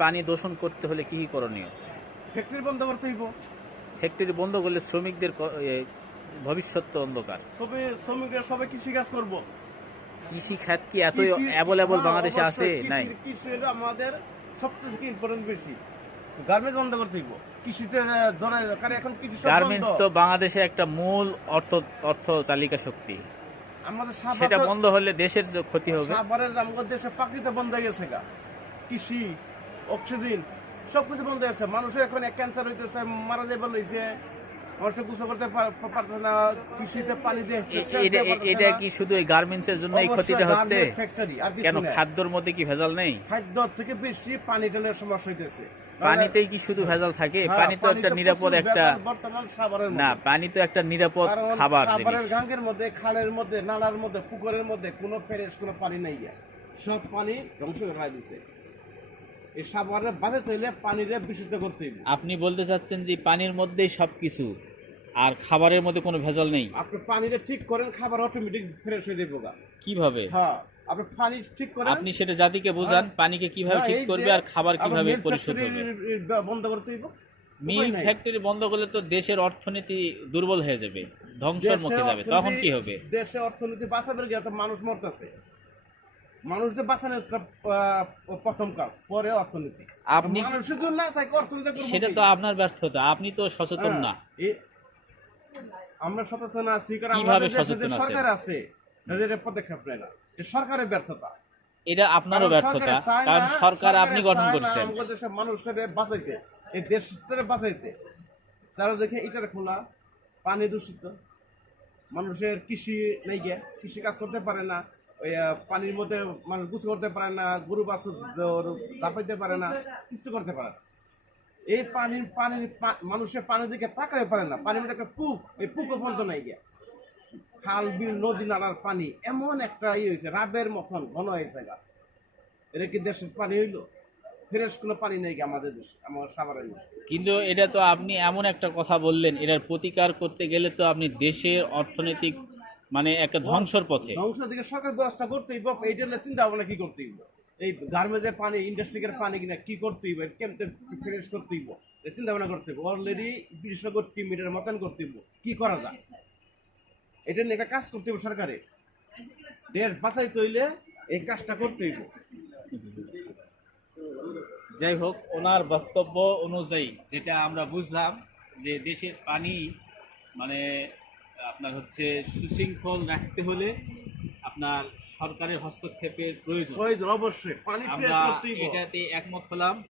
পানি দূষণ করতে হলে কি করণীয়? ফ্যাক্টরি বন্ধ করতে হইব। ফ্যাক্টরি বন্ধ করলে শ্রমিকদের ভবিষ্যৎ তো অন্ধকার। শ্রমিকরা সবাই কৃষি কাজ করবো। কৃষি খাত কি এত অ্যাভেলেবল বাংলাদেশে আছে? নাই। কৃষি আমাদের সবথেকে থেকে ইম্পর্টেন্ট বেশি। গার্মেন্টস বন্ধ করতে হইব। কৃষিতে ধরে কারণ এখন কৃষি সব গার্মেন্টস বন্ধ। তো বাংলাদেশে একটা মূল অর্থ চালিকা শক্তি। আমাদের সেটা বন্ধ হলে দেশের যে ক্ষতি হবে। সাভারের আমাদের দেশে প্রাকৃতিক বন্ধ হয়ে গেছে গা। কৃষি, অক্সিজেন সবকিছু বন্ধ হয়ে গেছে। মানুষের এখন ক্যান্সার হইতেছে, মারা যাবার হইছে। মানুষের গোসল করতে পারতেছে না, কৃষিতে পানি দিয়েছে। এটা কি শুধু এই গার্মেন্টস এর জন্য এই ক্ষতিটা হচ্ছে? ফ্যাক্টরি আর কেন খাদ্যর মধ্যে কি ভেজাল নেই? খাদ্য থেকে বেশি পানি টেলের সমস্যা হইতেছে। পানিতেই কি শুধু ভেজাল থাকে? পানি তো একটা নিরাপদ একটা বর্তমান সাভারের না, পানি তো একটা নিরাপদ খাবার জিনিস। সাভারের গাঙ্গের মধ্যে, খালের মধ্যে, নালার মধ্যে, পুকুরের মধ্যে কোনো ফ্রেশ কোনো পানি নাই। সব পানি ধ্বংস করে দিচ্ছে। এই সাভারে বাজে তৈলে পানিরে বিশুদ্ধ করতে হবে। আপনি বলতে চাচ্ছেন যে পানির মধ্যেই সবকিছু আর খাবারের মধ্যে কোনো ভেজাল নেই? আপনি পানিরে ঠিক করেন, খাবার অটোমেটিক ফ্রেশ হয়ে যাবে। কিভাবে? হ্যাঁ, আপনি পানি ঠিক করেন। আপনি সেটা জাতিকে বোঝান পানিকে কিভাবে ঠিক করবে আর খাবার কিভাবে পরিশোধ হবে। বন্ধ করতে হইব। মিল ফ্যাক্টরি বন্ধ করলে তো দেশের অর্থনীতি দুর্বল হয়ে যাবে, ধ্বংসের মুখে যাবে, তখন কি হবে? দেশে অর্থনীতি বাঁচাবে গিয়ে তো মানুষ মরতেছে। মানুষ যে বাঁচানোর প্রথম কাজ, পরে অর্থনীতি। আপনি মানুষ যদি না থাকে অর্থনীতি করবে। সেটা তো আপনার ব্যর্থতা, আপনি তো সচেতন না। আমরা সচেতন আছি কারণ কিভাবে আমাদের দেশে সচেতন যে আছেন? সরকার আছে তাদের পদক্ষেপ নেয় না। সরকারের ব্যর্থতা। এটা আপনারও ব্যর্থতা, কারণ সরকার আপনি গঠন করছেন। আমাদের দেশের মানুষকে বাঁচাইতে, এই দেশটাকে বাঁচাইতে যারা দেখে এটার খোলা পানি দূষিত, মানুষের কৃষি নেই গিয়ে, কৃষি কাজ করতে পারে না, ওই পানির মধ্যে মানুষ গোসল করতে পারে না, গরু বাছুর চাপাইতে পারে না, কিচ্ছু করতে পারে না। এই পানির মানুষের পানির দিকে তাকাতে পারে না। পানির মধ্যে একটা পুক, এই পুকও পর্যন্ত নাই গিয়া। খাল, বিল, নদী নালার পানি এমন একটা হয়েছে, রাবের মতন ঘন হয়েছে গা। এটা কি দেশের পানি হইলো? ফ্রেশ কোনো পানি নেই আমাদের দেশে, আমার সাভারের মধ্যে। কিন্তু এটা তো আপনি এমন একটা কথা বললেন, এটার প্রতিকার করতে গেলে তো আপনি দেশের অর্থনৈতিক মানে একটা ধ্বংসের পথে। ধ্বংসের দিকে সরকার ব্যবস্থা করতে হইব। এইটা চিন্তা ভাবনা কি করতে হইব? এই গার্মেন্টের পানি, ইন্ডাস্ট্রিকের পানি কিনা কি করতে হইব, কেমতে ফ্রেশ করতে হইব, চিন্তা ভাবনা করতে হইব। অলরেডি বিশেষজ্ঞ টিম মিটার মতন করতে হইব। কি করা যায় এটা নিয়ে একটা কাজ করতে হইব। সরকারে দেশ বাঁচাইতে হইলে এই কাজটা করতে হইব। যাই হোক, ওনার বক্তব্য অনুযায়ী যেটা আমরা বুঝলাম যে দেশের পানি মানে আপনার হচ্ছে সুশৃঙ্খল রাখতে হলে আপনার সরকারের হস্তক্ষেপের প্রয়োজন। অবশ্যই পানি আমরা এটাতে একমত হলাম।